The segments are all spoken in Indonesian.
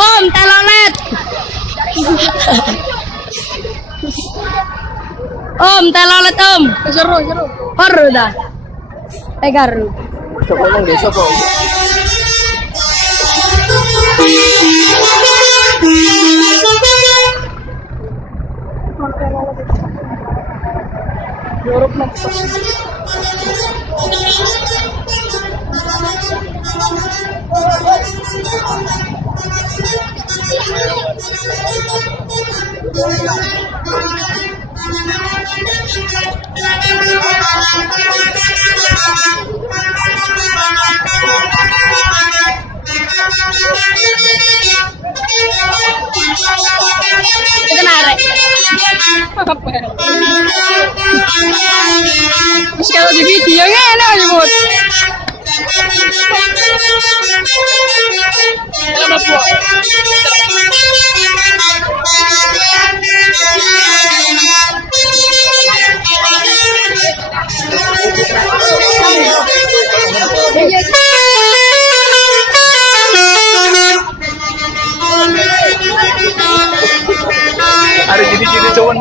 Om telolet. Om telolet om. Seru. Seru dah. Garu. Coba nang desa kok. Europe na. Itu narik. Terus kalau di video ya enak nyebut. Hari gini cuman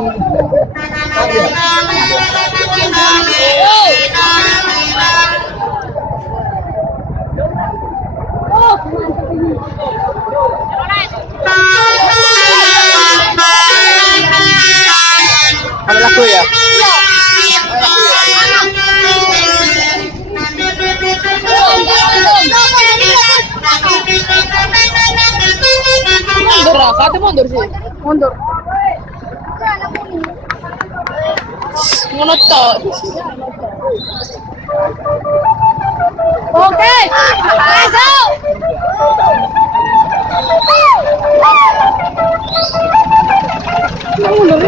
ada lagu ya? Mundur, kata mundur sih. Mundur. Monoton. Oke, masuk. Mundur.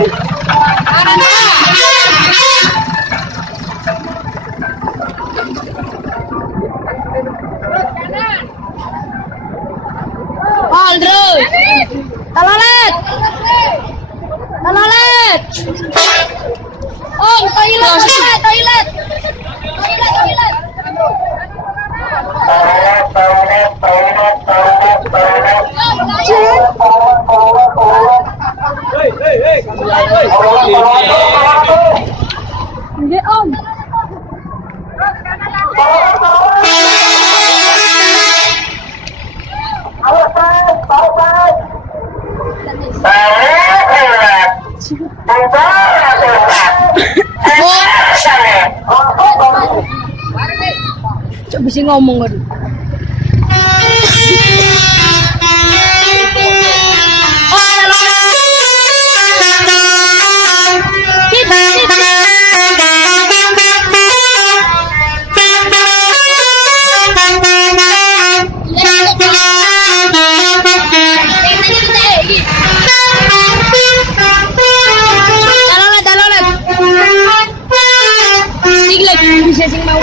Aldro. Telolet. Om, toilet. Nggih, Om. Coba bisa ngomong kan? Bisa sing mau.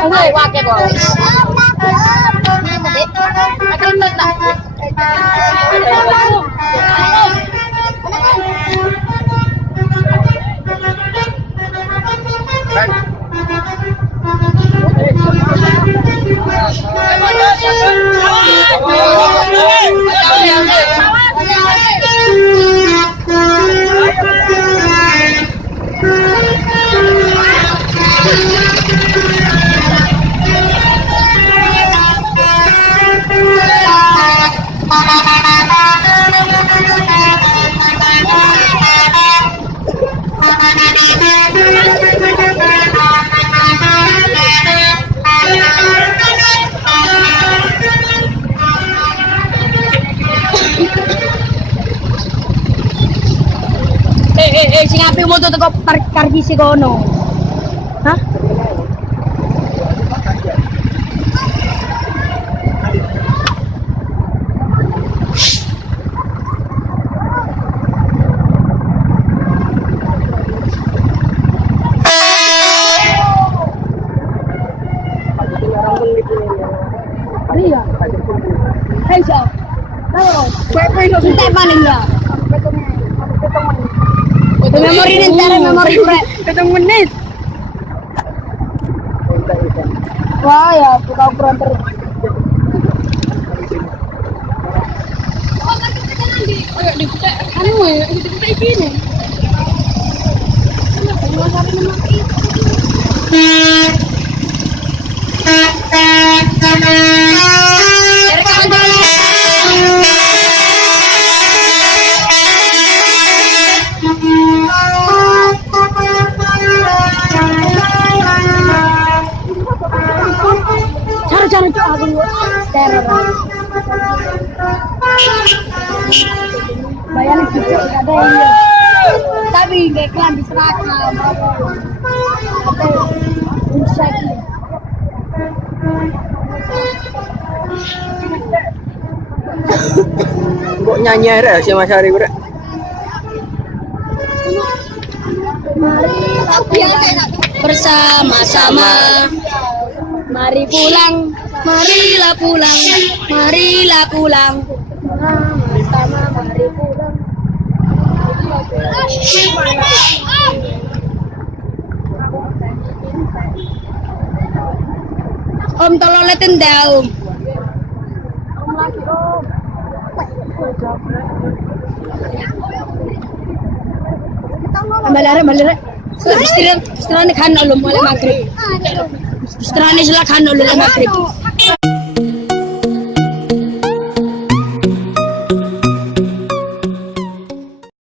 Oke, pakai kok. Akan tak. Sing api mo to teko parkir si kono. Hah? Iya. Hei, so. Tahu. Kita paling enggak. Memori nih, cara memori pre. 7 menit. Wah ya, buka ukuran terus. Ayo dibuka, anu ya, dibuka gini. Cara aku teror. Bayar gitu ada yang tapi nggak klan diserahkan. Bisa gitu. Kok nyanyi ada si Mas Ari bre? Mari bersama-sama. Mari pulang, marilah pulang, marilah pulang. Bersama, mari pulang. Om tolong liatin deh Om. Malare. Istirahat kan ulum mulai maghrib. Istirahat sila kan ulum maghrib.